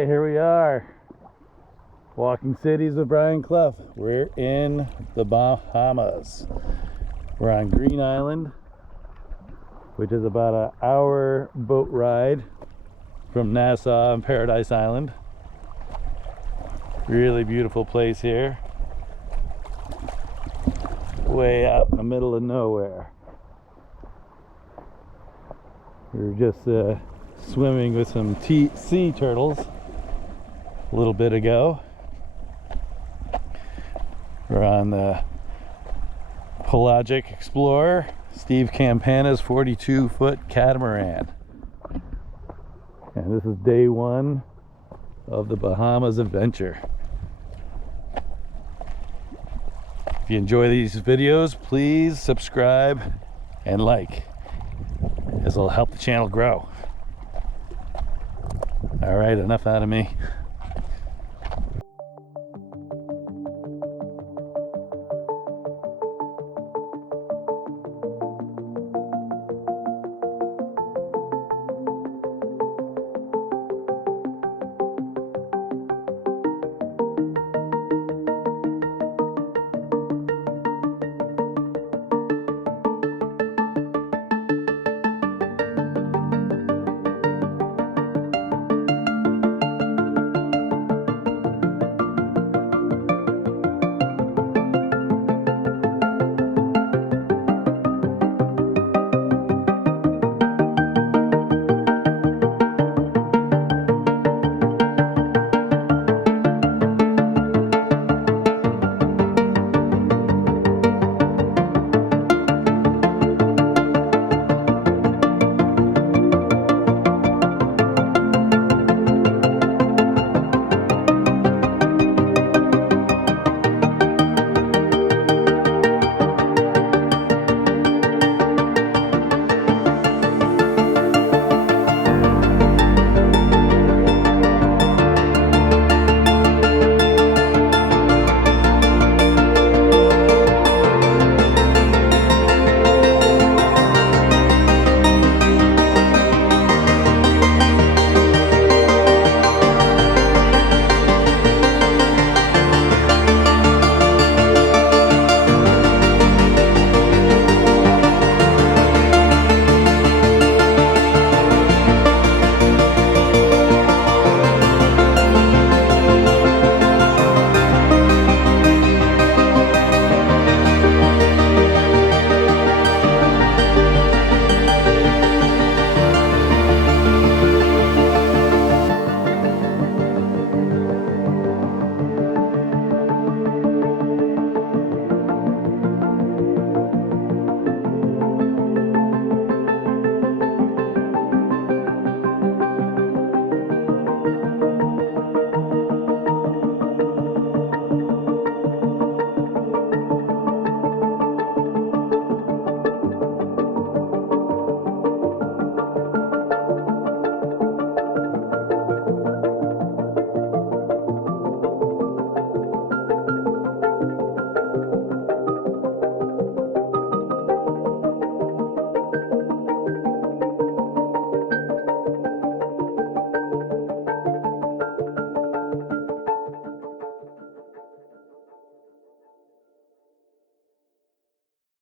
right, here we are. Walking Cities with Brian Clough. We're in the Bahamas. We're on Green Island, which is about an hour boat ride from Nassau and Paradise Island. Really beautiful place here. Way out in the middle of nowhere. We were just swimming with some sea turtles a little bit ago. We're on the Pelagic Explorer, Steve Campana's 42-foot catamaran. And this is day one of the Bahamas adventure. If you enjoy these videos, please subscribe and like, as it'll help the channel grow. All right, enough out of me.